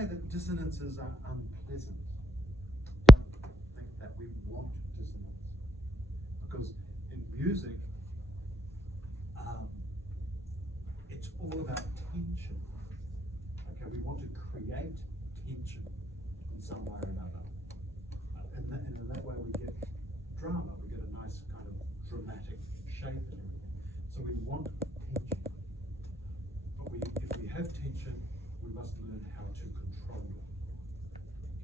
say that dissonances are unpleasant. Don't think that we want dissonance. Because in music, it's all about tension. Okay, we want to create tension in some way or another. And in that way we get drama, we get a nice kind of dramatic shape and everything. So we want tension. But if we have tension, we must learn how to control it.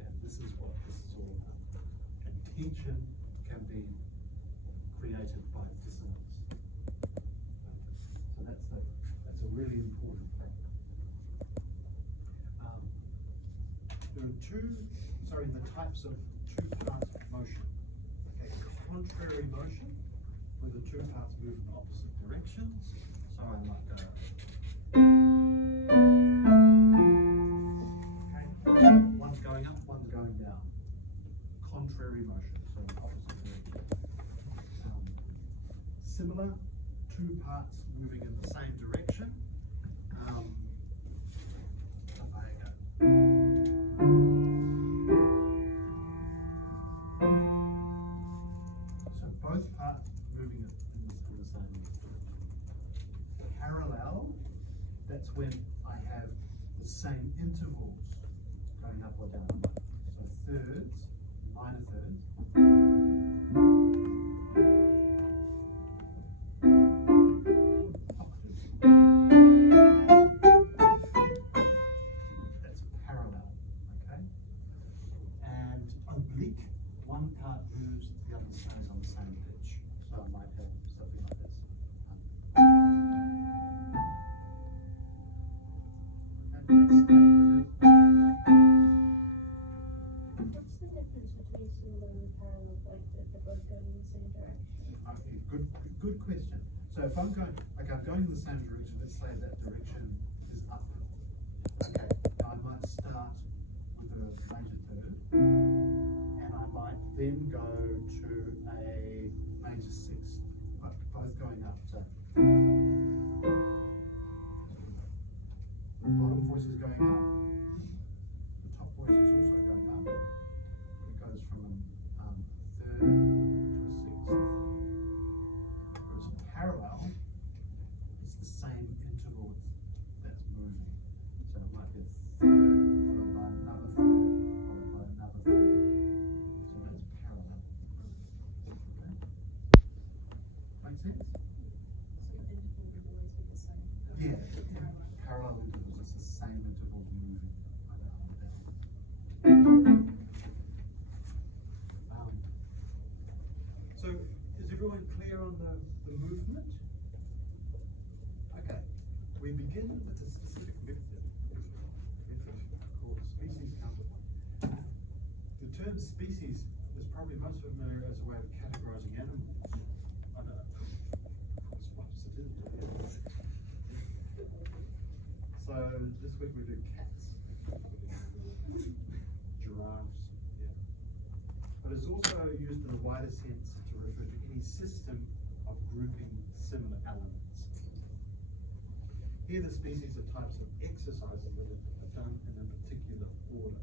And this is what this is all about. And tension can be created by dissonance. So that's a really important thing. There are the types of two parts of motion. Okay, contrary motion, where the two parts move in opposite directions. So I might go. Okay, one's going up, one's going down. Contrary motion, so in opposite direction. Similar, two parts moving in the same direction. So both parts moving in the same direction. Parallel, that's when I have the same intervals going up or down. So thirds, minor thirds. That's parallel, okay? And oblique, one part moves, the other stays on the same pitch. So I might have something like this. Okay, let's stay with it. What's the difference between similar and parallel, like they're both going in the same direction? Okay, good question. So if I'm going in the same direction, let's say that direction is up. Okay, now I might start with a major third, and I might then go to a major sixth, both going up. So the bottom voice is going up, the top voice is also going up. It goes from a third to a sixth. Whereas parallel, it's the same interval that's moving. So it might be a third, followed by another third, followed by another third. So that's parallel. Okay. Make sense? So the interval would always be the same. Yeah. Parallel intervals, it's the same interval moving either up or down. So is everyone clear on the movement? Okay. We begin with a specific method called species counterpoint. The term species is probably most familiar as a way of categorizing animals. I know. As much as it is. So this week we do cats, giraffes, yeah. But it's also used in a wider sense to refer to any system of grouping similar elements. Here the species are types of exercises that are done in a particular order,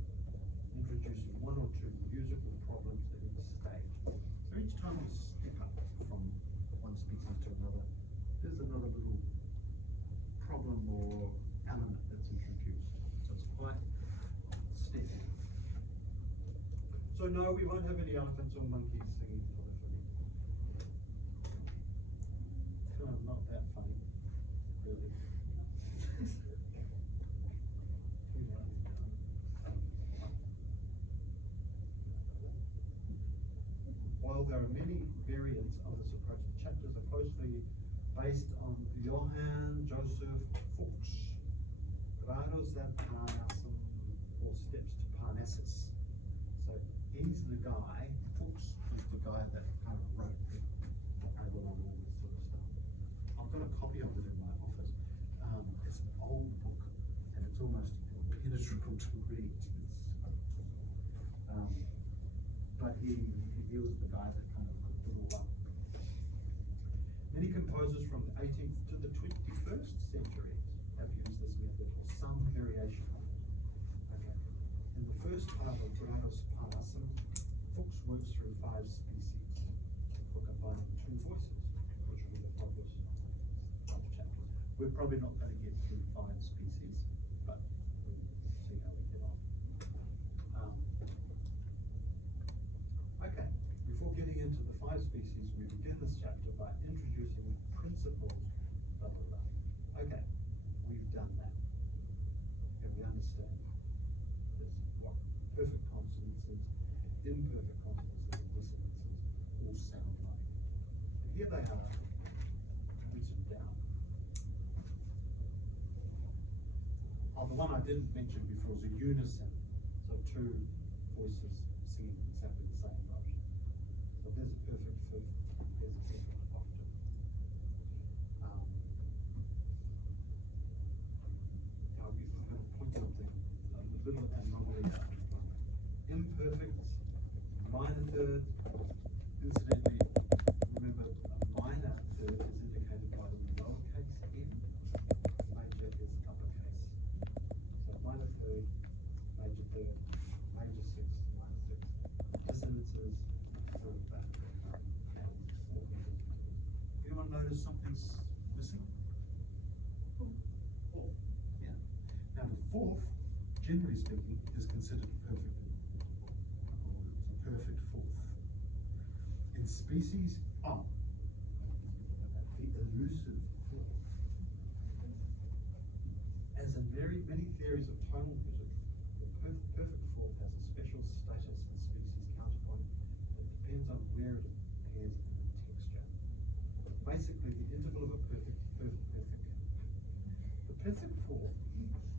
introducing one or two musical problems at each stage. So each time we step up from one species to another, there's another little problem or element that's introduced. So it's quite steady. So no, we won't have any elephants or monkeys singing polyphony. Kind of not that funny, really. While there are many variants of this approach, the chapters are closely based on Johann Joseph Fuchs, Grados ad Parnassum, or Steps to Parnassus. So he's the guy, Fuchs is the guy that kind of wrote the table on all this sort of stuff. I've got a copy of it in my office. It's an old book, and it's almost impenetrable to read. But he was the guy that kind of put it all up. Many composers from the 18th to the 21st centuries have used this method or some variation of it. Okay. we're probably not going to get through 5 species, but we'll see how we get on. Okay, before getting into the 5 species, we begin this chapter by introducing principles. Blah, blah, blah. Okay, we've done that. And we understand this, what perfect consonances, imperfect consonances, and dissonances all sound like. And here they are, written down. Oh, the one I didn't mention before is a unison. So 2 voices singing exactly the same note. So there's a perfect fifth, there's a perfect octave. Now, if I'm going to point something, a little anomaly out. Imperfect, minor third. Incidentally, remember, a minor third is indicated by the lowercase n, major is uppercase. So minor third, major third, major sixth, minor sixth. Dissonances, third back, and fourth. Anyone notice something's missing? Fourth. Yeah. Now the fourth, generally speaking, is considered perfect. It's a perfect fourth. In species, the elusive fourth. As in very many theories of tonal music, the perfect fourth has a special status in species counterpoint that depends on where it appears in the texture. Basically, the interval of a perfect. The perfect fourth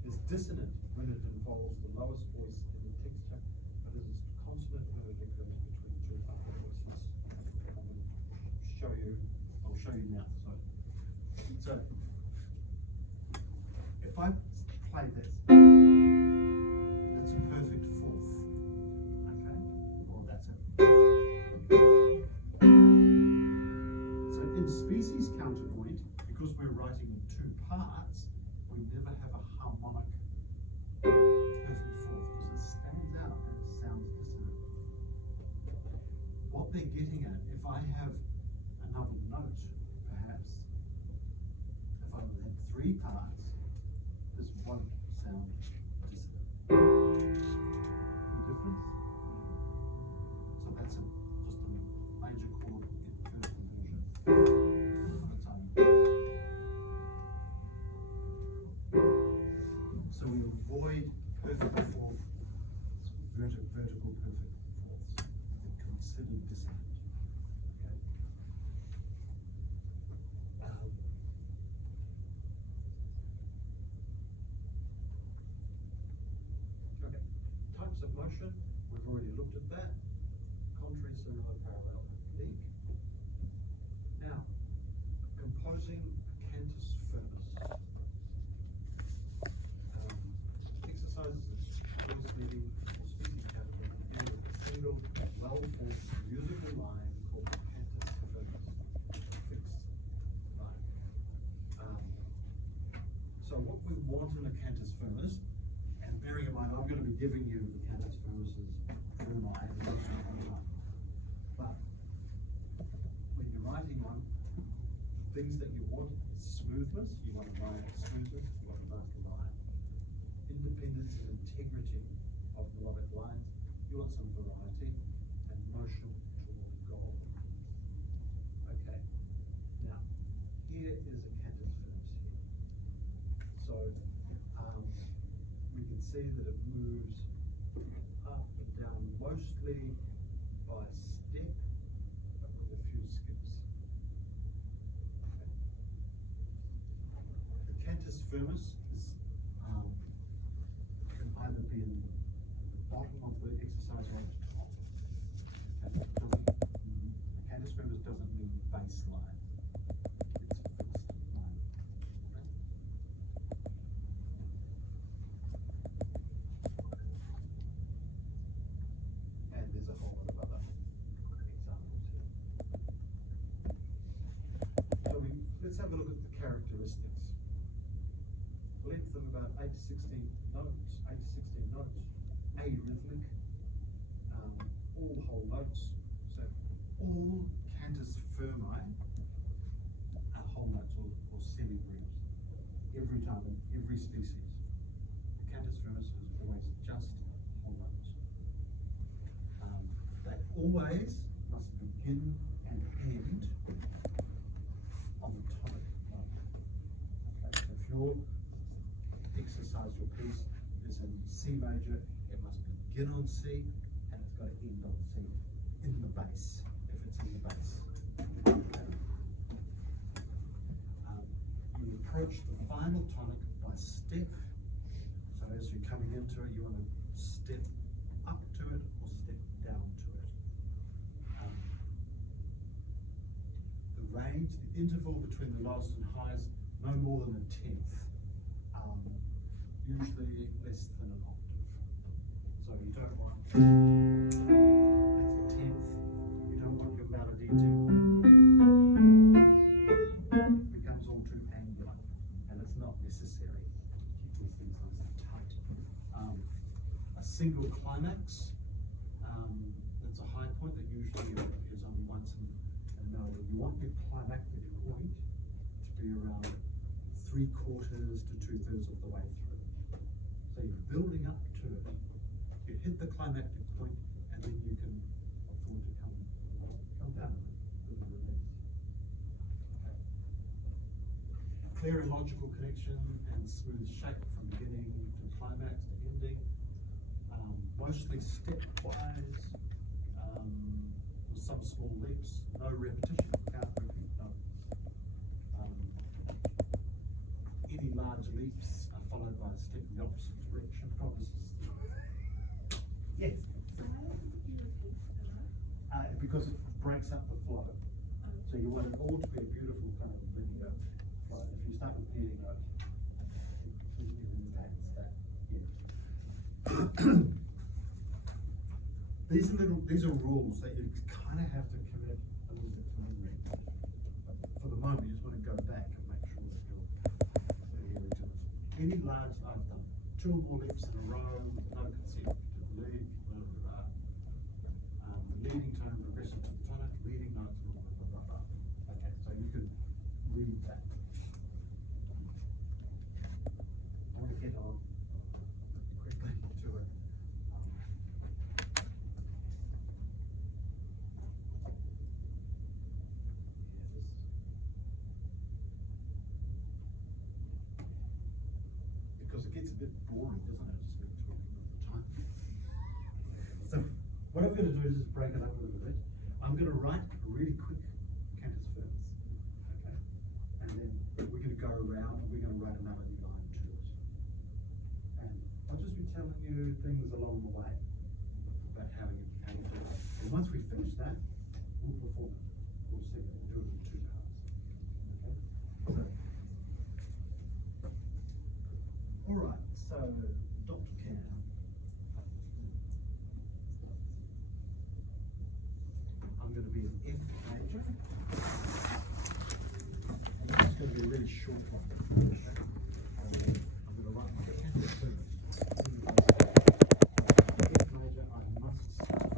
is dissonant when it involves the lowest voice in the texture, but it is consonant when it occurs between 2 upper voices. I'll show you now. So if I play this, that's a perfect fourth. Okay? Well, that's it. So in species counterpoint, because we're writing in 2 parts, we never have a harmonic perfect fourth because it stands out and it sounds dissonant. What they're getting at, if I have another note, perhaps, if I had 3 parts, this won't sound dissonant. The difference? So that's just a major chord inversion on its own. So we avoid perfect fourth, vertical perfect fourths. They're considered dissonant. Okay. Okay. Types of motion, we've already looked at that. Contrary, similar, parallel, oblique. Now, composing cantus firmus. Exercises of voice leading or species category begin with a single, well-formed musical line called cantus firmus, fixed line. So what we want in a cantus firmus, and bearing in mind I'm going to be giving you the cantus firmuses through my introduction all the time, but when you're writing one, things that you want, smoothness, you want to write smoothness, you want to write independence and integrity of melodic lines, you want some variety and motion toward goal. Okay, now here is a cantus firmus here. So we can see that it moves up and down mostly by step, but with a few skips. Okay. The cantus firmus is can either be in the bottom of the exercise or at the top. And cantus firmus doesn't mean bass line. It's a fixed line. Okay? And there's a whole lot of other examples here. So let's have a look at the characteristics. Length of about 8 to 16 notes, arrhythmic, all whole notes. So all cantus firmi are whole notes or semi-groups. every time in every species. The Cantus firmus is always just hollows. They always must begin and end on the tonic note. Okay, so if your exercise, your piece is in C major, it must begin on C and it's got to end on C in the bass, if it's in the bass. Okay. You approach the final tonic by step. So as you're coming into it, you want to step up to it or step down to it. The range, the interval between the lowest and highest, no more than a tenth. Usually less than an octave. So you don't want, that's a tenth, you don't want your melody to becomes all too angular, and it's not necessary. Keep these things nice and tight. A single climax, that's a high point that usually is on once in a melody. You want your climactic point to be around 3/4 to 2/3 of the way through. So you're building up to it. You hit the climactic point, and then you can afford to come down with a release. Okay. Clear and logical connection and smooth shape from beginning to climax to ending. Mostly stepwise, with some small leaps. No repetition. Can't repeat notes. Any large leaps are followed by a step in the opposite direction. Oh, this is yes. Because it breaks up the flow. So you want it all to be a beautiful kind of linear flow. If you start repeating it, it impacts that. Yeah. These are rules that you kind of have to commit a little bit to memory. But for the moment, you just want to go back and make sure that you're adhering to it. Any large, I've done 2 or more leaps in a row, no consecutive lead, blah, blah, blah. The leading tone progression to the tonic, leading notes, blah, blah, blah, blah. Okay, so you can read that. I want to get on quickly to it. Because it gets a bit boring, doesn't it? Just been talking all the time. So what I'm going to do is just break it up a little bit. I'm going to write a really quick Cantus firmus, okay? And then we're going to go around and we're going to write a melody line to it. And I'll just be telling you things along the way about how you do it. And once we finish that, we'll perform it. We'll sing it. We'll do it in 2 parts. Okay? So, all right, so Dr. Cam. I'm going to be an F major. And this is going to be a really short one. Okay? I'm going to write my Cantus firmus. F major, I must start.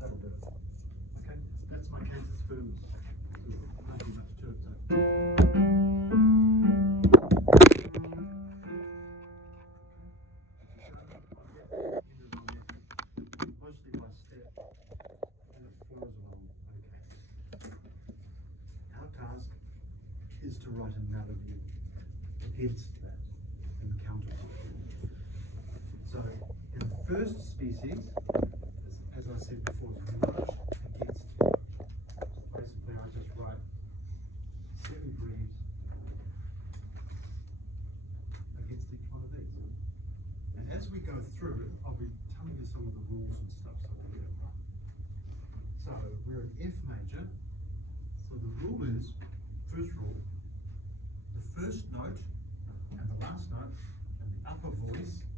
That'll do it. Okay, that's my Cantus firmus. Nothing much to it though. Mostly by step, and it flows along. Okay. Our task is to write a melody against that in counterpointing. So in the first species, as I said before, note against note. Basically, I just write 7 breaths against each one of these. And as as we go through it, I'll be telling you some of the rules and stuff so we get it right. So we're in F major. So the rule is, first rule, the first note and the last note and the upper voice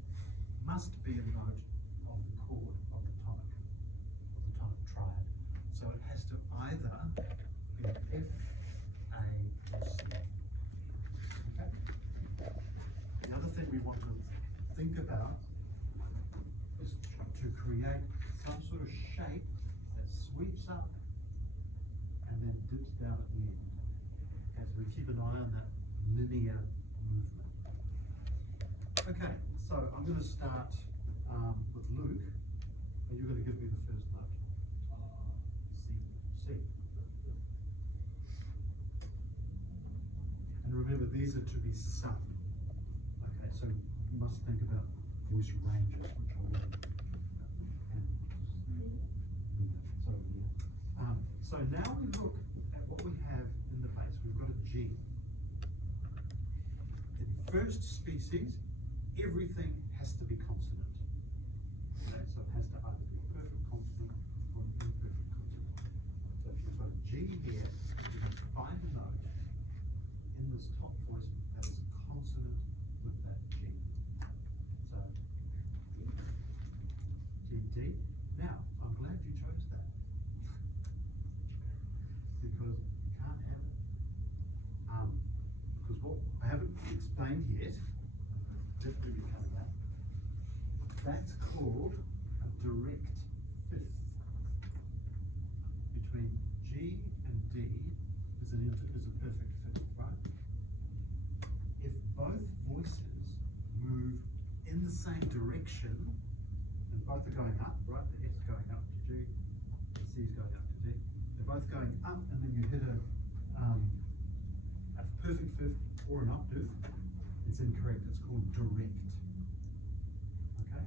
must be a note of the chord of the tonic triad. So it has to either be F, A, or C. Okay? The other thing we want to think about is to create some sort of shape that sweeps up and then dips down at the end. Okay, so we keep an eye on that linear movement. Okay, so I'm going to start with Luke, and you're going to give me the first note. C. And remember, these are to be sung. Okay, so you must think about voice ranges, which are really, so now we look at what we have in the bass. We've got a G. In first species, everything has to be consonant. Okay, so it has to either be perfect consonant or an imperfect consonant. So if you've got a G here, you can find a note in this top voice that is consonant with that G. So G, D. Now, I'm glad you chose that. Because you can't have it. Because what I haven't explained yet, definitely become that. That's called a direct fifth. Between G and D is a perfect fifth, right? If both voices move in the same direction, and both are going up, right? The F's going up to G, the C's going up to D. They're both going up, and then you hit a perfect fifth or an octave. It's incorrect. It's called direct. Okay?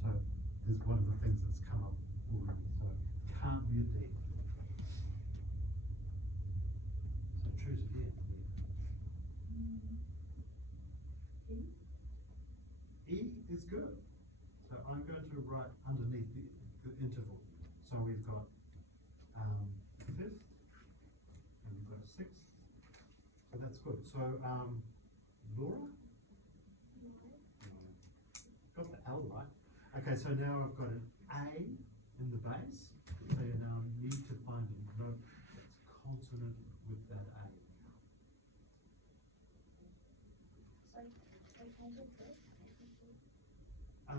So there's one of the things that's come up already. So it can't be a D. So choose again. E is good. So I'm going to write underneath the interval. So we've got fifth, and we've got a sixth. So that's good. So Laura? Got the L right. Okay, so now I've got an A in the bass. So you now need to find a note that's consonant with that A.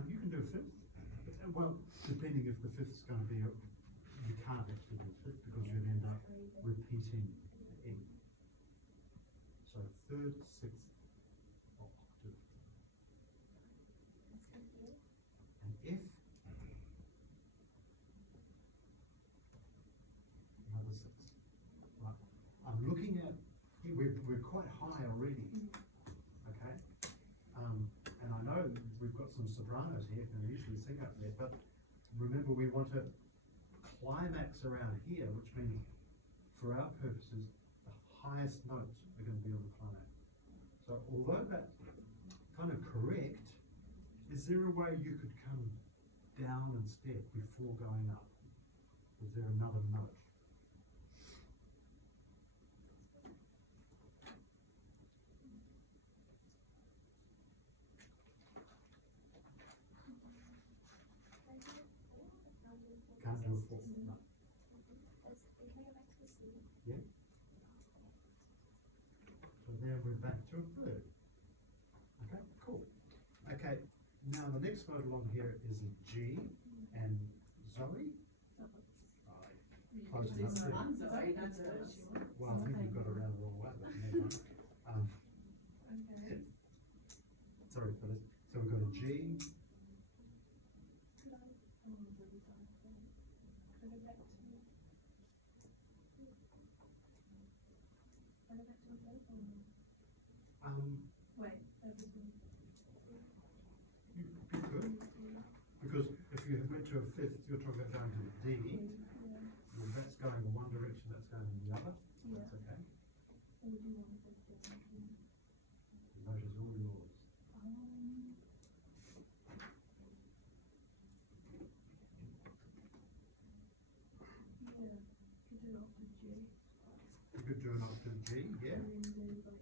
You can do a fifth. Well, depending if the fifth's going to be, you can't actually do a fifth because you'd end up repeating E. So third, sixth, or octave. And F, another sixth. Right. I'm looking at, we're quite high already. Okay? And I know we've got some sopranos here who usually sing up there, but remember we want to climax around here, which means for our purposes, the highest notes are going to be on the climax. So although that's kind of correct, is there a way you could come down instead before going up? Is there another note? Can't do a fourth. No. Yeah. So there we're back to a third. Okay, cool. Okay, now the next note along here is a G, and Zoe? Close enough there. Sorry, that's good. Well, I think you've got it around the wrong way, but never mind. Sorry for this. So we've got a G, you could, because if you went to a fifth, you're talking about going to a D, and that's going in one direction, that's going in the other, that's okay. The note is all yours. after G. You could do it after G, yeah. And then do like,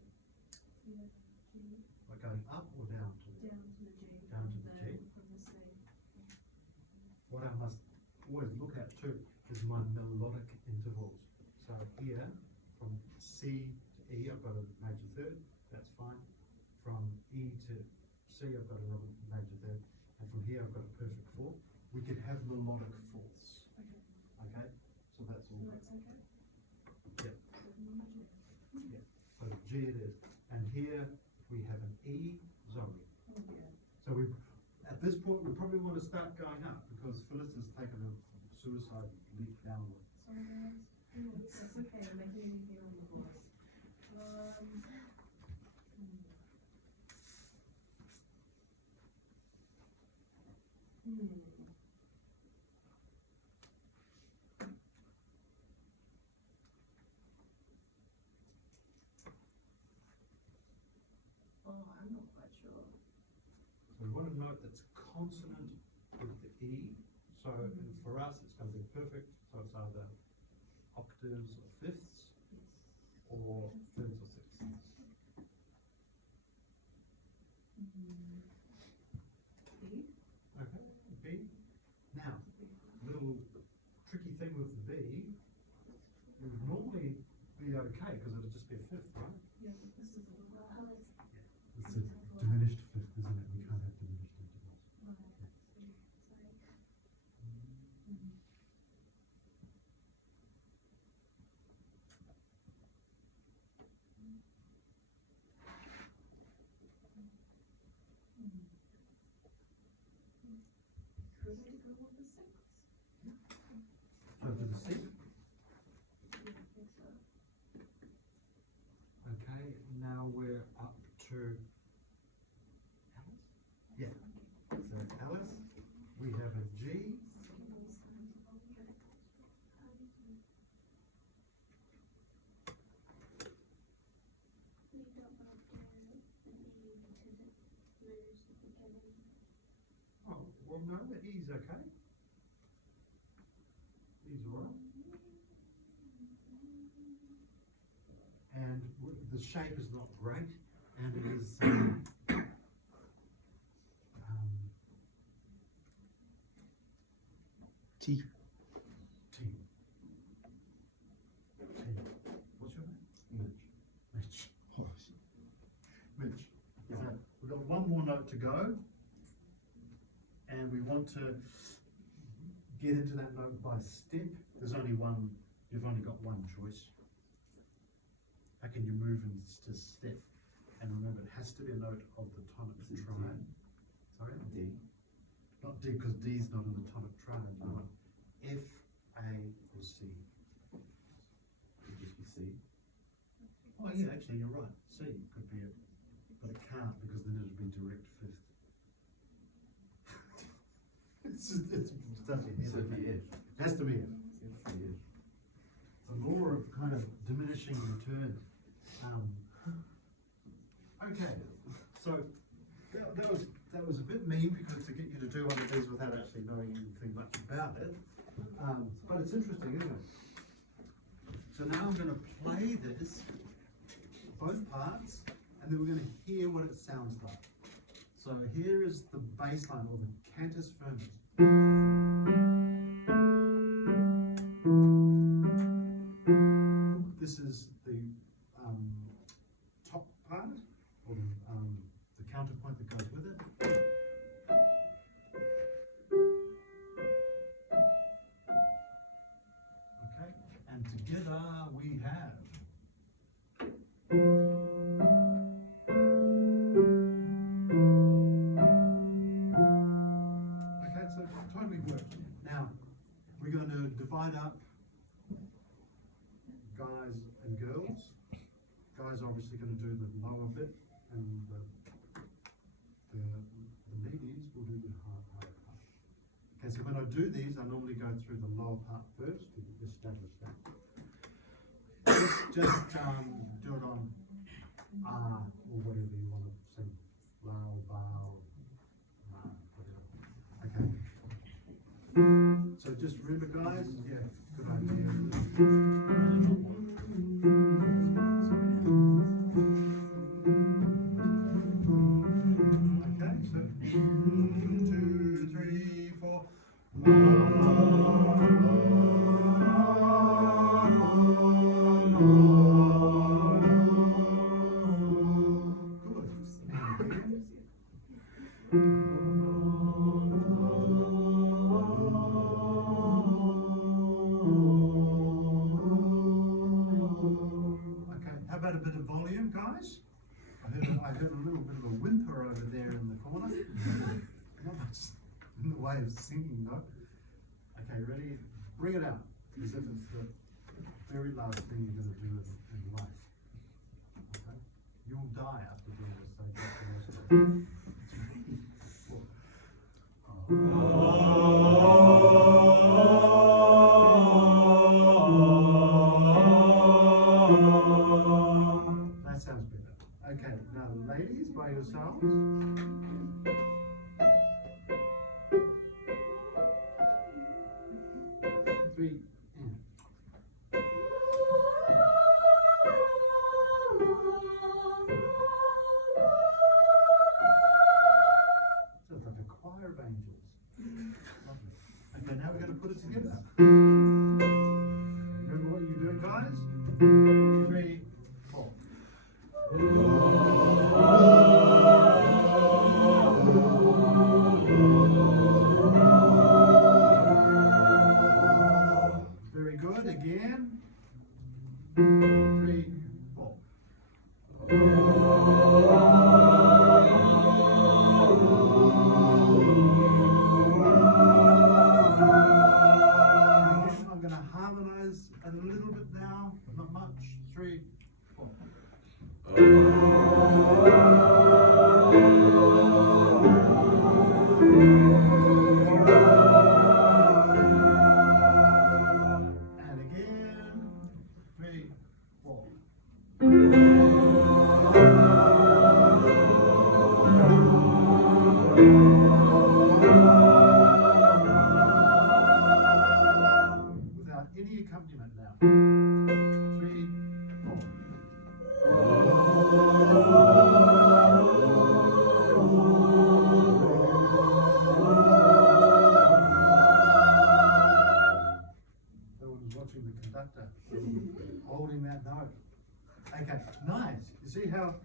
yeah, G, Like going up or down to down to the G. Down to the from G. From the C. What I must always look at too is my melodic intervals. So here, from C to E, I've got a major third, that's fine. From E to C, I've got another major third, and from here, I've got a perfect fourth. We could have melodic fourths, Okay. okay? So that's So all. that's okay. Yep. So then G. Yeah. So G it is, and here we have an E, sorry. Oh, yeah. So we, at this point, we probably want to start going up because Phyllis has taken a suicide leap downward. Sorry guys. That's okay, I'm making me hear on the voice. Oh, I'm not quite sure. So we want a note that's consonant with the E. So and for us, it's going to be perfect. So it's either octaves or fifths Yes. or thirds or sixths. B. Okay, B. Now, little tricky thing with the B, it would normally be okay because it'd just be a fifth, right? Yeah, but this is a little. It's a diminished fifth, isn't it? We can't have diminished intervals. Ready to go with the six? So to the C. Yeah, I think so. Okay, now we're up to Alice? Yeah. So Alice, we have a G. We don't want to do an E because it moves the beginning. Oh, well, no, the E's okay. E's all right. And the shape is not great, and it is T. T. T. What's your name? Mitch. Mitch. Mitch. So we've got one more note to go, and we want to get into that note by step. There's only one, you've only got one choice. How can you move into step? And remember, it has to be a note of the tonic Is it triad. D? Sorry? D. Not D, because D's not in the tonic triad. You want F, A, or C. Could just be C. Oh yeah, actually, you're right. C could be it, but it can't because then it would be direct fifth. It's touching. So it'd be F. It has to be it. It's the F. The law of kind of diminishing return. Okay, so that was a bit mean because to get you to do one of these without actually knowing anything much about it. But it's interesting, isn't it? So now I'm going to play this, both parts, and then we're going to hear what it sounds like. So here is the bass line, or the cantus firmus. This is the top part, or the counterpoint that goes with it. Okay, and together we have. Okay, so it totally works. Now, we're going to divide up guys and girls. Guys are obviously going to do the lower bit, and the ladies will do the higher part. Okay, so when I do these, I normally go through the lower part first to establish that. Just do it on or whatever you want to sing. Low, bow, whatever. Okay. So just remember, guys. Yeah, good idea. Okay, how about a bit of volume, guys? I heard a little bit of a whimper over there in the corner. Not much in the way of singing though. Okay, ready? Bring it out. As if it's the very last thing you're going to do in life. Okay? You'll die after doing this, so just the rest of it. 3, 4. That sounds better. Okay, now ladies, by yourselves. 3, and. Sounds like a choir of angels. Lovely. Okay, now we're going to put it together. Remember what you're doing, guys? 3, 4. Very good. Again. 3, 4. I'm going to harmonize a little bit now, but not much. 3, 4. And again. 3, 4. Without any accompaniment now. 3, 4. No one's watching the conductor holding that note. Okay, nice. You see how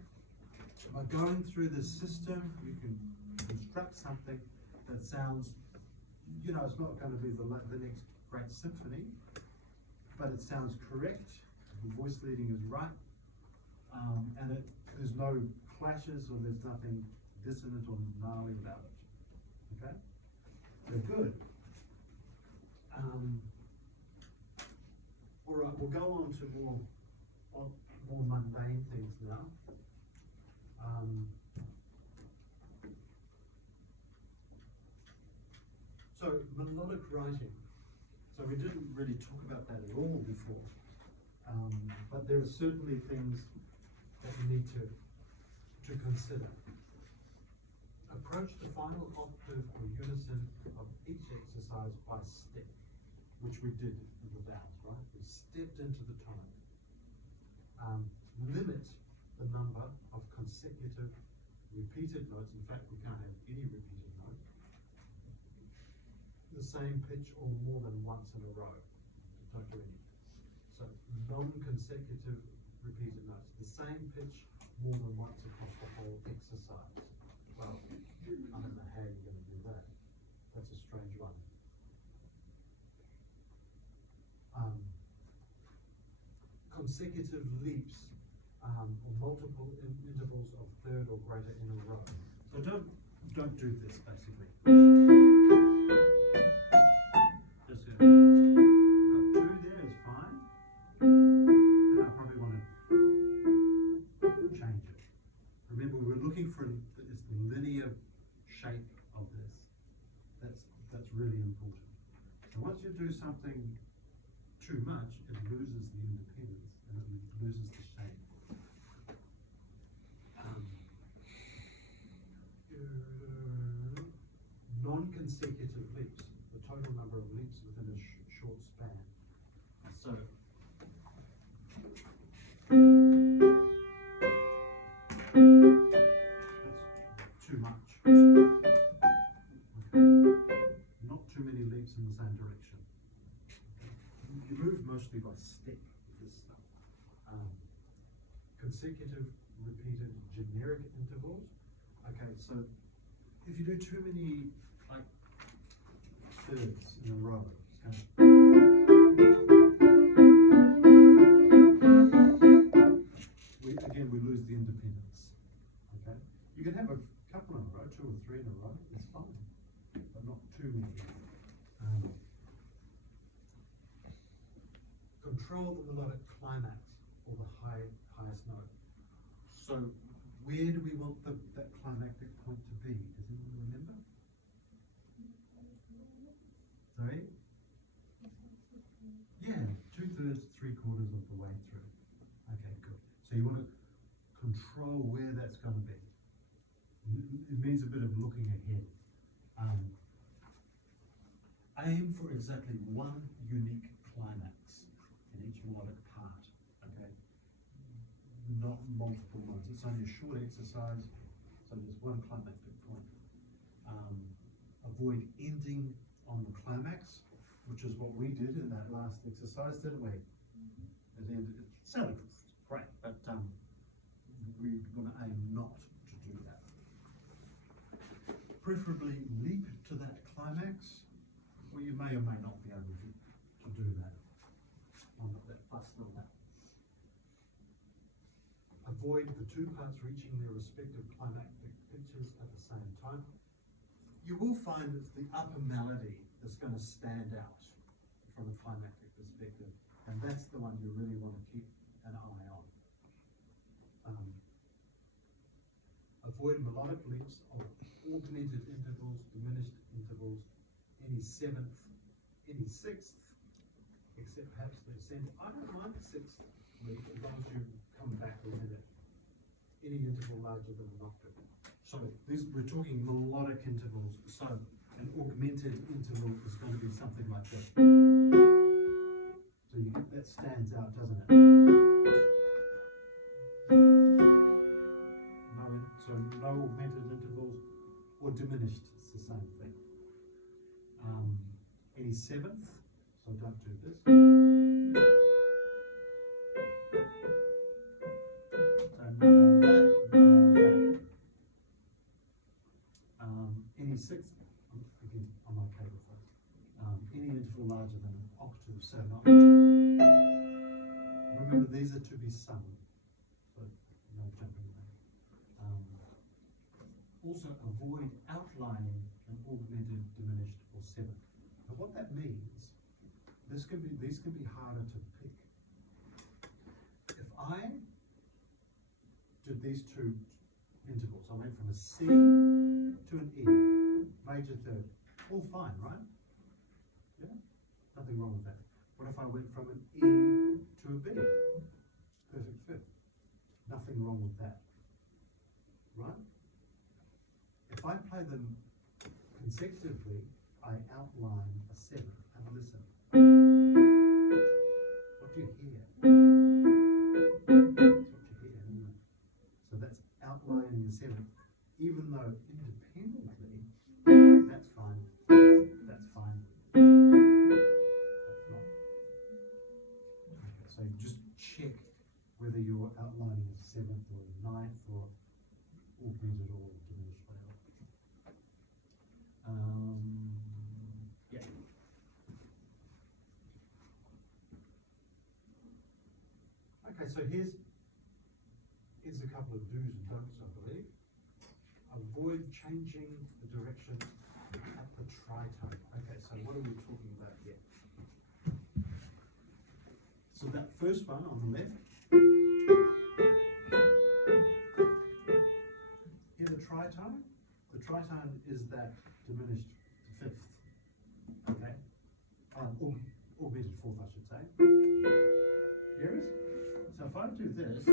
by going through this system, you can construct something that sounds, you know, it's not going to be the next great symphony, but it sounds correct. The voice leading is right, and there's no clashes or there's nothing dissonant or gnarly about it. Okay, so good. All right, we'll go on to more mundane things now. So melodic writing. So we didn't really talk about that at all before, but there are certainly things that we need to consider. Approach the final octave or unison of each exercise by step, which we did with the vowels, right? We stepped into the tone. Limit the number of consecutive repeated notes. In fact, we can't have any repeated notes. The same pitch or more than once in a row. Don't do any. So non-consecutive repeated notes. The same pitch more than once across the whole exercise. Well, I don't know how you're going to do that. That's a strange one. Consecutive leaps or multiple intervals of third or greater in a row. So don't do this basically. Just got 2 there is fine. Then I probably want to change it. Remember, we're looking for this linear shape of this. That's really important. So once you do something too much, it loses the independence and it loses the shape. Non-consecutive leaps, the total number of leaps within a short span. So that's too much. Okay. Not too many leaps in the same direction. You move mostly by step with this stuff. Consecutive, repeated, generic intervals. Okay, so if you do too many like thirds in a row, it's kind of we lose the independence. Okay, you can have a couple in a row, 2 or 3 in a row. It's fine, but not too many. Control the melodic climax or the highest note. So where do we want that climactic point to be? Does anyone remember? Sorry? Yeah, 2/3, 3/4 of the way through. Okay, good. So you want to control where that's going to be. It means a bit of looking ahead. Aim for exactly one unique climax in each melodic part, okay? Not multiple ones. It's only a short exercise, so just one climactic point. Avoid ending on the climax, which is what we did in that last exercise, didn't we? It sounded great, but we're going to aim not to do that. Preferably leap to that climax, or you may or may not be able to do that. I'm not that fussed on that. Avoid the two parts reaching their respective climactic pitches at the same time. You will find it's the upper melody that's going to stand out from a climactic perspective, and that's the one you really want to keep an eye on. Avoid melodic leaps of augmented intervals, diminished intervals, any seventh, any sixth, except perhaps the ascent. I don't mind the sixth leap as long as you come back within it. Any interval larger than an octave. So we're talking melodic intervals. So an augmented interval is going to be something like this. So you get that stands out, doesn't it? So no augmented intervals or diminished, it's the same thing. Any seventh, so don't do this. So none of that, none of that. Any sixth, again, I'm okay with those. Any interval larger than an octave, so not. Remember, these are to be sung, so no jumping there. Also, avoid outlining an augmented, diminished, or seventh. And what that means, these can be harder to pick. If I did these two intervals, I went from a C to an E, major third, all fine, right? Yeah, nothing wrong with that. What if I went from an E to a B? Perfect fifth. Nothing wrong with that, right? If I play them consecutively, I outline a seventh, and listen. What do you hear? That's what you hear, isn't it? So that's outlining a seventh, even though independently, that's fine, that's fine, that's not. Okay, so just check whether you're outlining a seventh or a ninth or augmented or diminished, whatever. Yeah. Okay, so here's a couple of do's and don'ts, I believe. Avoid changing the direction at the tritone. Okay, so what are we talking about here? So that first one on the left, hear the tritone? The tritone is that diminished fifth, okay? Augmented fourth, I should say. Hear it? So if I do this,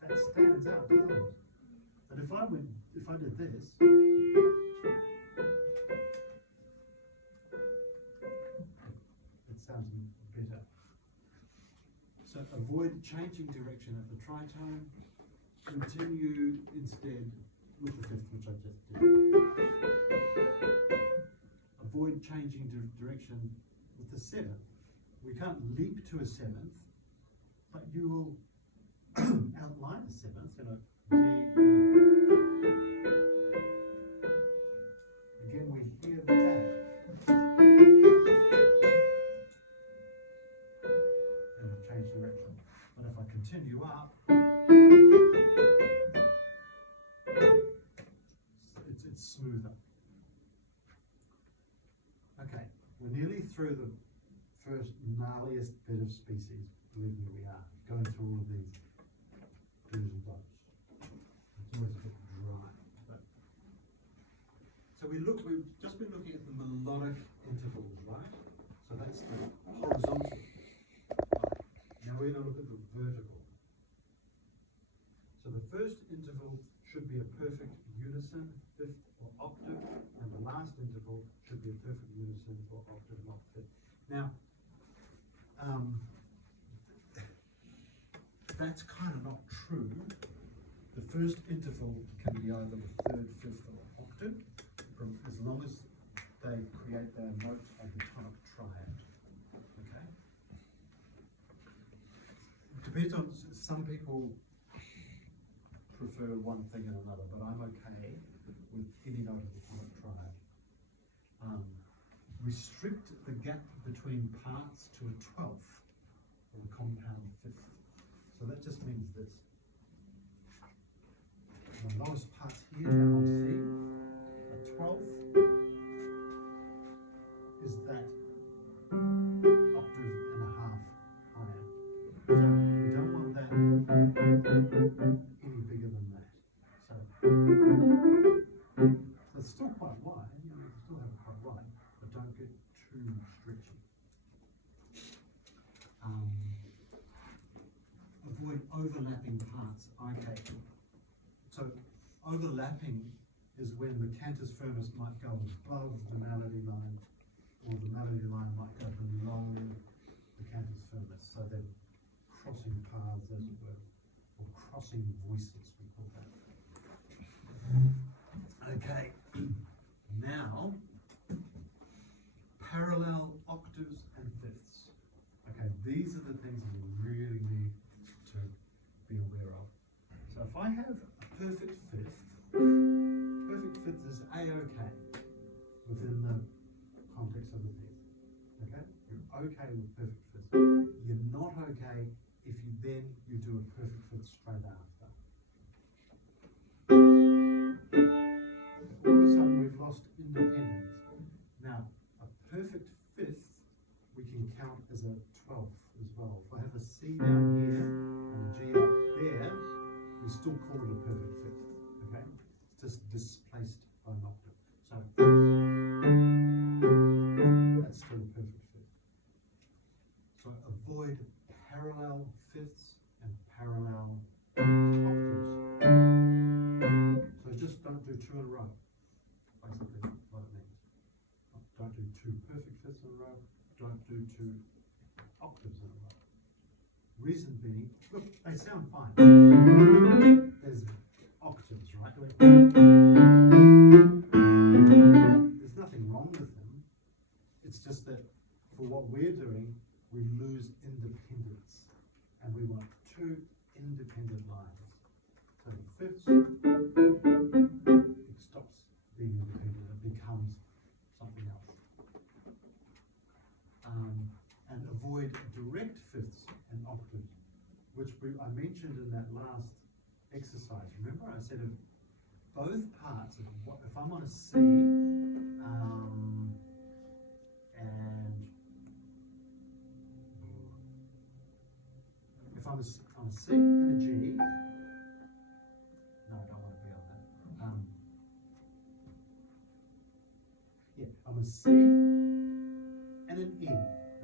that stands out, doesn't it? But if I did this, it sounds better. So avoid changing direction at the tritone. Continue instead with the fifth, which I just did. changing direction with the seventh. We can't leap to a seventh, but you will outline a seventh, you know, D, E. Again, we hear that. And we've changed direction. But if I continue up, it's smoother. Okay, we're nearly through the first gnarliest bit of species. Believe me, we are going through all of these do's and don'ts. It's always a bit dry. So we've just been looking at the melodic intervals, right? So that's the horizontal. Now we're going to look at the vertical. So the first interval should be a perfect unison, fifth or octave, and the last interval should be a perfect unison for octave, not fifth. Now, that's kind of not true. The first interval can be either the third, fifth, or octave, as long as they create their notes of the tonic triad. Okay? It depends on, some people prefer one thing and another, but I'm okay with any note of the tonic triad. Restrict the gap between parts to a 12th, or a compound fifth. So that just means this. The lowest part here down on C, a 12th is that octave and a half higher. So we don't want that any bigger than that. So it's still quite wide, you know, you still have it quite wide, but don't get too stretchy. Avoid overlapping parts. Okay. So overlapping is when the cantus firmus might go above the melody line, or the melody line might go below the cantus firmus. So they're crossing paths, as it were, or crossing voices, we call that. Okay. Now, parallel octaves and fifths. Okay, these are the things we really need to be aware of. So if I have a perfect fifth is A-OK within the context of the piece. Okay? You're okay with perfect fifths. You're not okay if you do a perfect fifth straight after. All of a sudden we've lost independence. Now, a perfect fifth we can count as a 12th as well. If I have a C down here and a G up there, we still call it a perfect fifth. Okay? It's just displaced by an octave. So that's still a perfect fifth. So avoid parallel fifths and parallel octaves. So just don't do two in a row. Basically what it means. Don't do two perfect fifths in a row. Don't do two octaves in a row. Reason being, look, they sound fine. There's octaves, right? There's nothing wrong with them. It's just that for what we're doing, we lose independence. And we want two independent lines. So the fifths, it stops being independent, it becomes something else. And avoid direct fifths and octaves, which I mentioned in that last exercise. Remember I said if both parts, if I'm on a C, and if I'm on a C and a G, no, I don't want to be on that. Yeah, I'm a C and an E.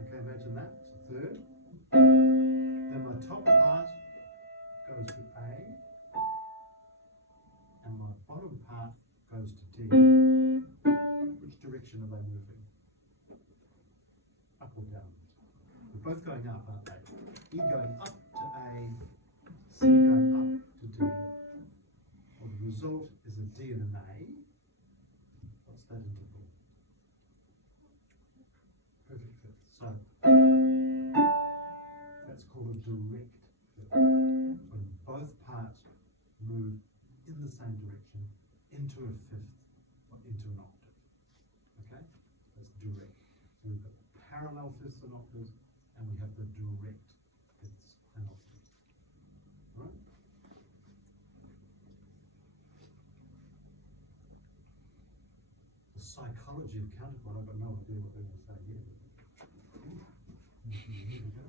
Okay, imagine that. It's a third. Then my top part goes to A, and my bottom part goes to D. Which direction are they moving? Up or down? They're both going up, aren't they? E going up to A, C going up to D. Well, the result is a D and an A. What's that interval? So that's called a direct fifth. When both parts move in the same direction into a fifth or into an octave. Okay? That's direct. So we've got parallel fifths and octaves, and we have the direct fifths and octaves. All right? The psychology of counterpoint, I've got no idea what they're going to say here. Here we go.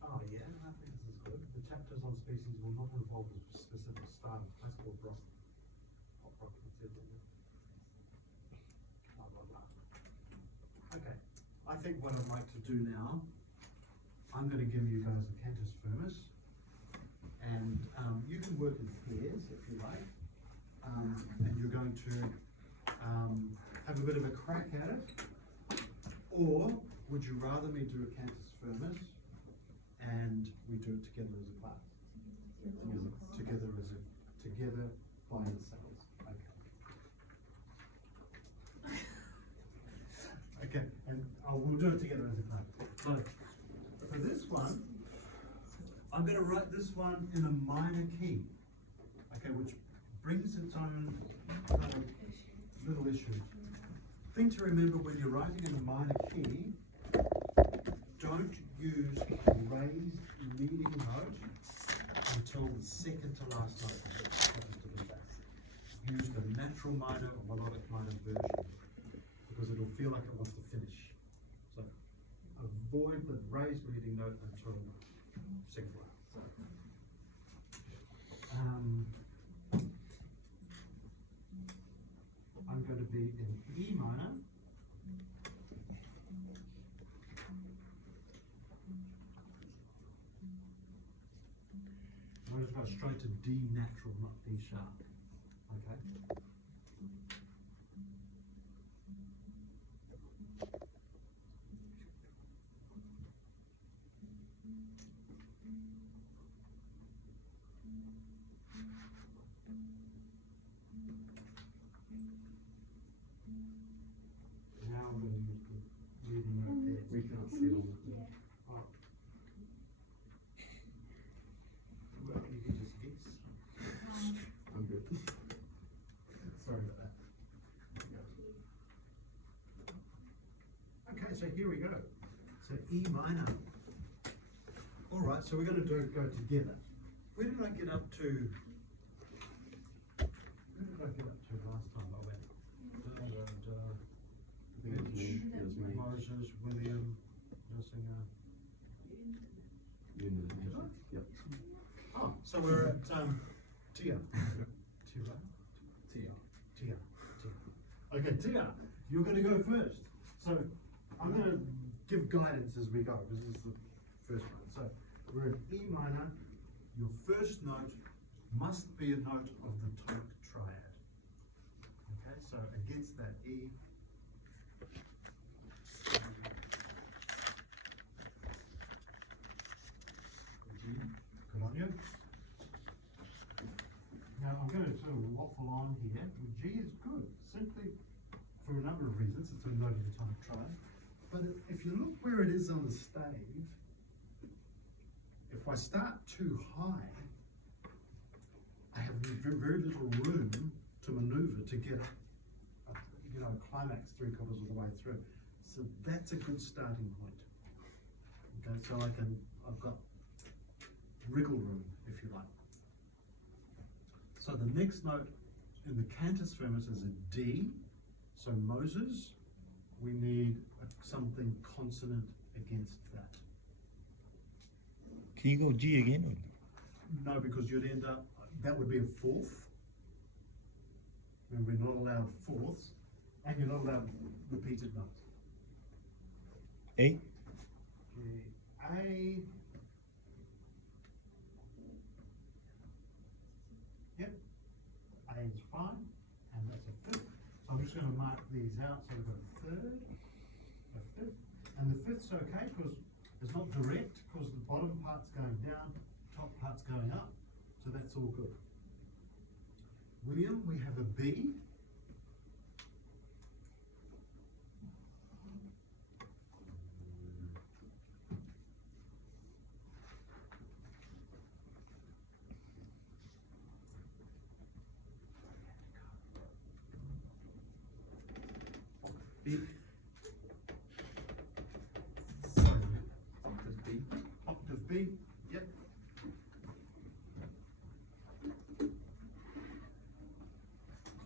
Oh yeah, I think this is good. The chapters on species will not involve a specific style of classical rock. Pop rock, that's it. Blah, blah, blah. Okay, I think what I'd like to do now, I'm going to give you guys a cantus firmus, and you can work in pairs if you like, and you're going to have a bit of a crack at it, or would you rather me do a cantus firmus and we do it together as a class? Together by yourselves. Okay. Okay, and we'll do it together as a class. So for this one, I'm going to write this one in a minor key. Okay, which brings its own kind of little issues. Thing to remember when you're writing in a minor key, don't use the raised leading note until the second to last note. Use the natural minor or melodic minor version because it'll feel like it wants to finish. So avoid the raised leading note until second to last. I'm going to be in E minor. I'm just going to go straight to D natural, not D sharp. Okay. Now I'm going to use the leading note there. We can't see it all. Oh. Well, you can just guess. I'm good. Sorry about that. Okay, so here we go. So E minor. All right, so we're going to go together. Where did I get up to? Where did I get up to last time I went? Mitch, Moses, William, Nussinger. Did I? Yep. Oh, so we're at Tia. Tia. Tia. Okay, Tia, you're going to go first. So I'm going to give guidance as we go because this is the first one. So we're in E minor. Your first note must be a note of the tonic triad. Okay, so against that E. Good on you. Now I'm going to sort of waffle on here. G is good, simply for a number of reasons. It's a note of the tonic triad. But if you look where it is on the stave, if I start too high, I have very little room to maneuver to get a climax 3/4 of the way through. So that's a good starting point. Okay, so I've got wriggle room, if you like. So the next note in the cantus firmus is a D. So Moses, we need something consonant against that. Can you go G again? No, because you'd end up, that would be a fourth. And we're not allowed fourths, and you're not allowed repeated notes. A? Okay, A. Yep, A is fine, and that's a fifth. So I'm just going to mark these out. So we've got a third, a fifth, and the fifth's okay because it's not direct, because the bottom part's going down, top part's going up, so that's all good. William, we have a B. B. Octave B. Octave B, yep.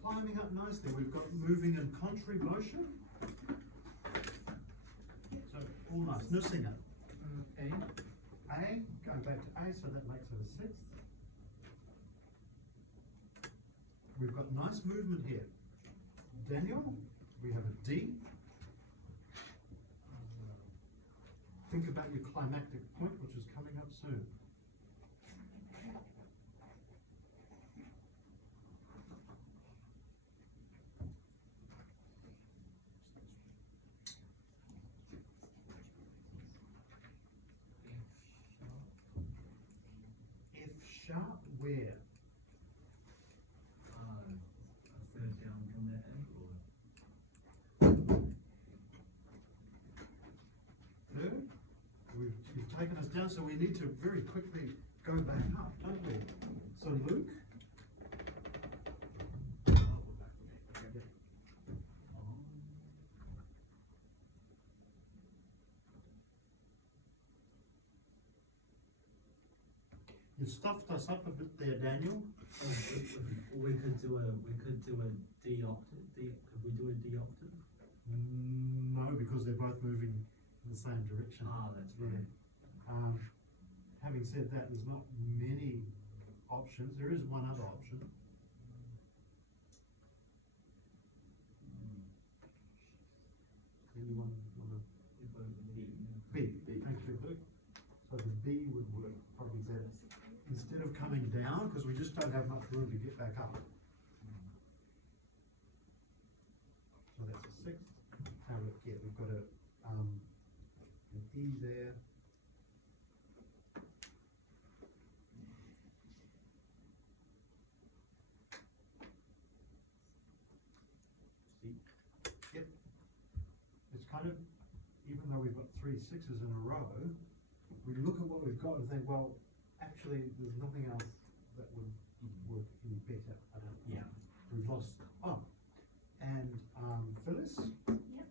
Climbing up nicely, we've got moving and contrary motion. So, all nice, no singer. A. A, going back to A, so that makes it a sixth. We've got nice movement here. Daniel, we have a D. Think about your climactic point, which is coming up soon. F sharp where? A third down from that end, or? Third, you've taken us down, so we need to very quickly go back up, don't we? So Luke? You stuffed us up a bit there, Daniel. We could do a D octave. Could we do a D octave? No, because they're both moving in the same direction. That's Yeah. right. Having said that, there's not many options. There is one other option. Anyone want to? B. Thank you, Luke. So the B would work probably better. Instead of coming down, because we just don't have much room to get back up. So that's a sixth. Now look, yeah, we've got an E there. C. Yep. It's kind of, even though we've got 3 6s in a row, we look at what we've got and think, well, actually, there's nothing else that would work any better. I don't think. Yeah. We've lost, and Phyllis? Yep.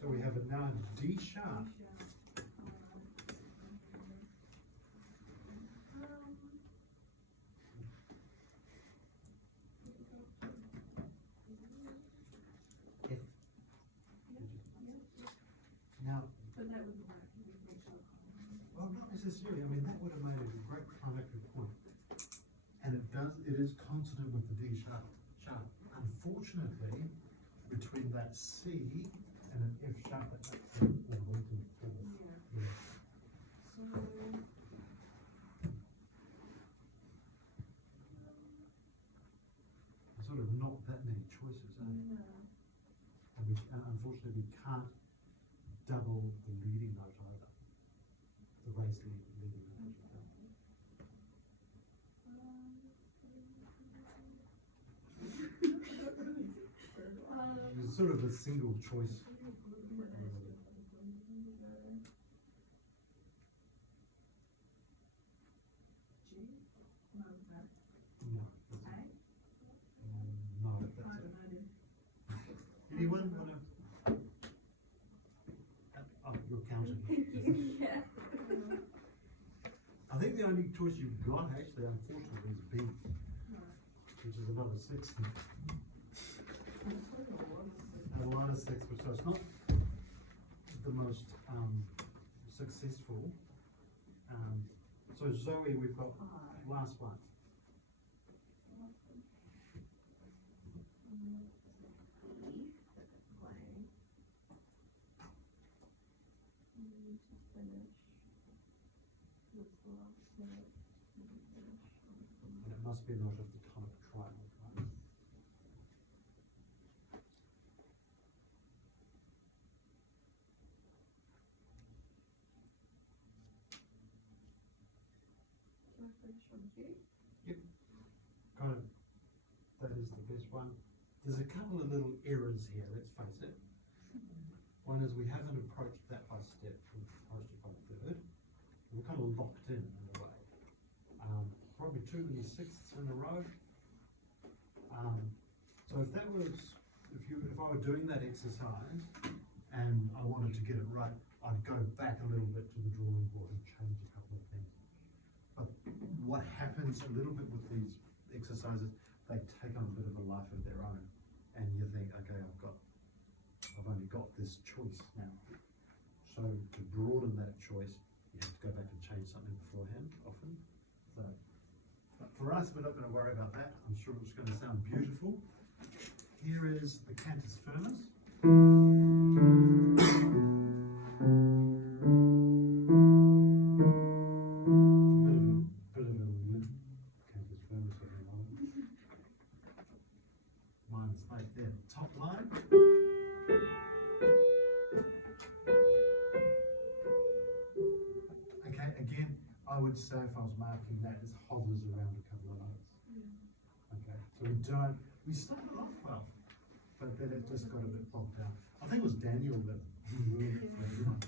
So we have a now D sharp. F. Now, But that would work, you would make sure. well, not necessarily. I mean, that would have made a great climactic point. And it is consonant with the D sharp. Unfortunately, between that C and an F sharp, that makes it all the way to the fourth. Yeah. Yeah. So, There's sort of not that many choices, no, and unfortunately, we can't double the leading note either. The raised leading note. It's sort of a single choice. G, no, that, No, that's A, no, I that's don't it. know then. Anyone wanna? Oh, you're counting. Yeah. I think the only choice you've got actually, unfortunately, is B, which is another sixth. A minor sixth, so it's not the most successful. So Zoe, we've got last one. And it must be a note of the tonic triangle, right? Yep. Kind of, that is the best one. There's a couple of little errors here, let's face it. One is we haven't approached that by step, we've approached it by third. We're kind of locked in a way. Probably too many sixths in a row. So if that was if I were doing that exercise and I wanted to get it right, I'd go back a little bit to the drawing board and change a couple of things. But what happens a little bit with these exercises, they take on a bit of a life of their own, and you think, okay, I've only got this choice now. So to broaden that choice, you have to go back and change something beforehand often. So, but for us, we're not going to worry about that. I'm sure it's going to sound beautiful. Here is the cantus firmus. Bit of a limp cantus firmus at the moment. My mistake there. Top line. Okay, again, I would say if I was marking that, it hovers around a couple of notes. Okay, so we started off well, but then it just got a bit bogged down. I think it was Daniel that moved it for everyone.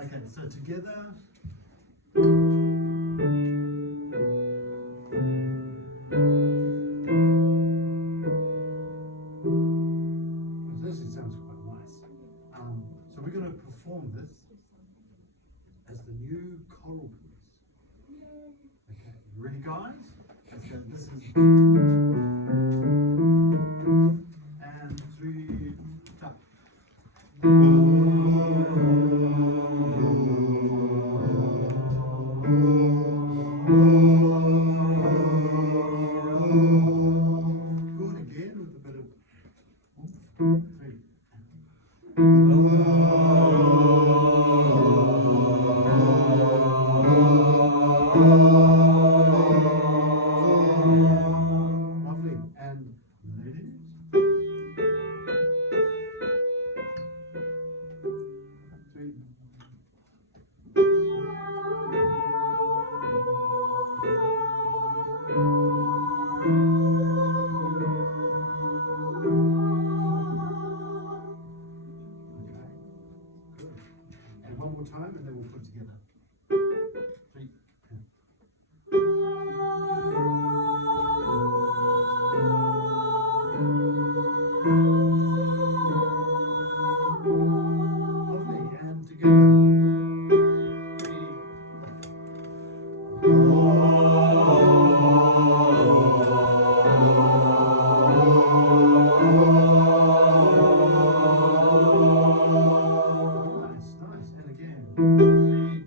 Okay, so together. This sounds quite nice. So we're going to perform this as the new choral piece. Okay, you ready, guys? So this is and 3, tap. Good again with a bit of 3. Lovely. And ladies. 3. Okay. Good. And one more time, and then we'll put together. 3. Lovely. And together. 3. Nice, nice. And again. 3.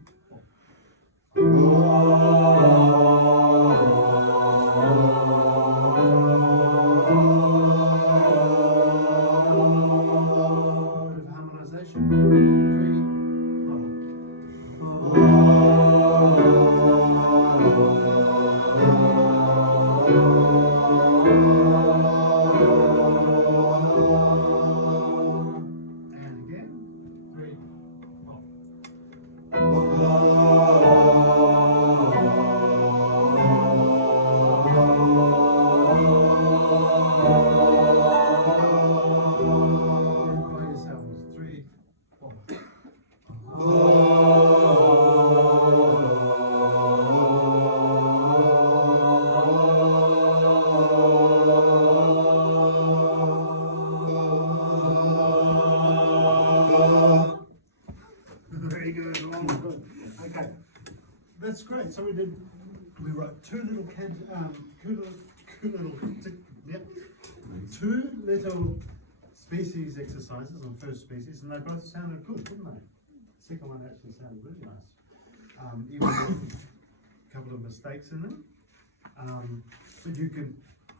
Bit of harmonization. 3. And again. 3. And by yourselves. 3. 4. Very good. Oh, good. Okay, that's great. So we wrote two little two little species exercises on first species, and they both sounded good, didn't they? Second one actually sounded really nice. Even with a couple of mistakes in them. But you can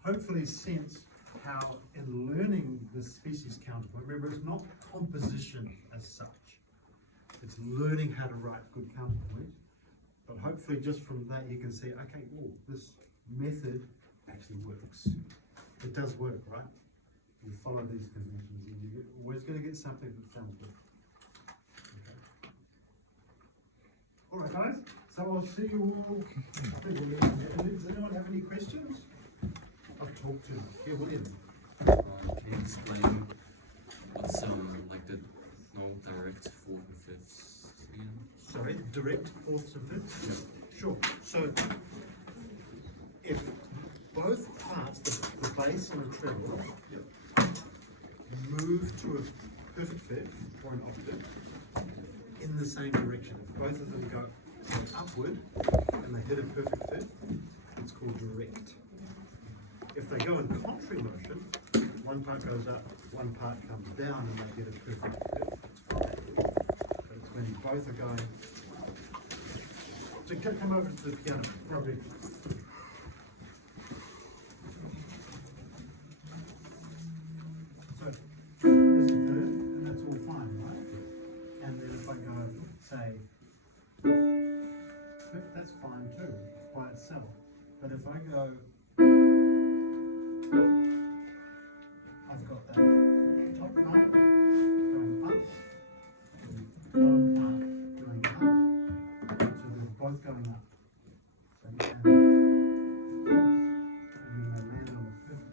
hopefully sense how in learning the species counterpoint, remember it's not composition as such. It's learning how to write good counterpoint, but hopefully just from that you can see, okay, oh, this method actually works. It does work, right? You follow these conventions and you're always going to get something that sounds good. Okay. All right, guys, so I'll see you all. I think we'll leave it there. Does anyone have any questions? I've talked to here, William. Can you explain what's like the no direct fourth and fifths again? Sorry, direct fourths and fifths? Yeah. Sure. So if both parts, the bass on a treble move to a perfect fifth or an octave in the same direction. If both of them go upward and they hit a perfect fifth, it's called direct. If they go in contrary motion, one part goes up, one part comes down, and they get a perfect fifth. But it's when both are going. So come over to the piano, probably. So there's a third, and that's all fine, right? And then if I go, say, fifth, that's fine too, by itself. But if I go, I've got that top part going up, bottom part going up, so they're both going up. So you can, and then they land on the fifth,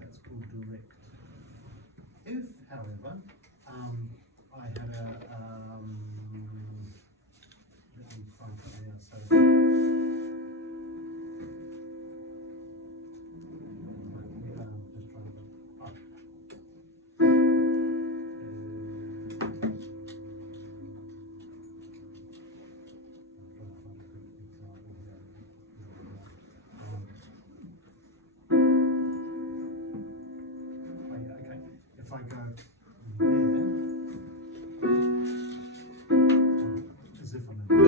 that's called direct. If, however, I had a, let me find something else. So, just trying to go up. Okay, if I go there, as if I'm in.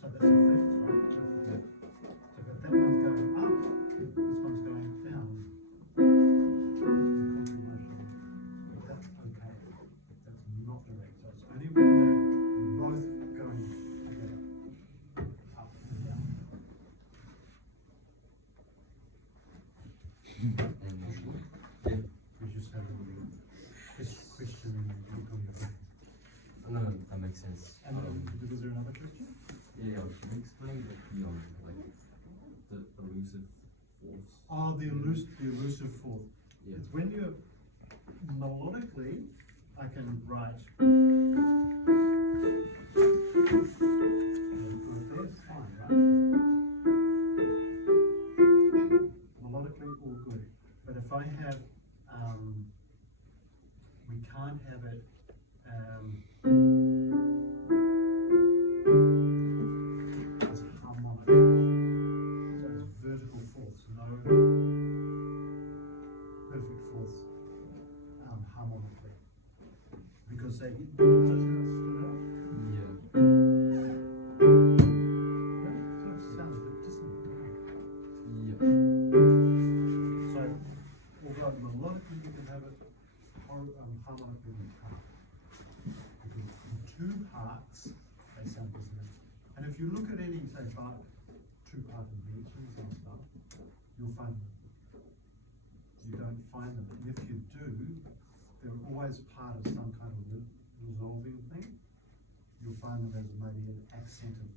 So that's a fifth, right? So but that one's going up, this one's going down. But that's okay. That's not direct. So it's only when they're both going together. Up and down. We just have a little question and look on your face. No, that makes sense. And was there another question? Yeah, can you explain the like the elusive fourths? Oh, the elusive fourth. Yeah. It's when you're melodically, I can write. That's fine, right? Melodically, all good. But if I have, we can't have it. As harmonic. So it's vertical fourths, no perfect fourths harmonically. Because they stood out. Yeah. That sort of sounds a bit dissonant. Yeah. So, although melodically you can have it, harmonically you can't. Because in two parts, they sound dissonant. And if you look at any, say, Bach two-part inventions and stuff, you'll find them. You don't find them. And if you do, they're always part of some kind of resolving thing. You'll find them as maybe an accented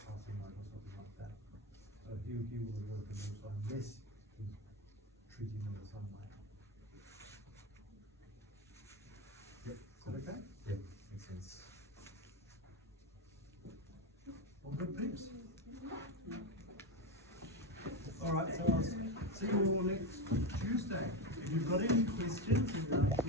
passing note or something like that. So he will work in those, unless he's treating them in some way.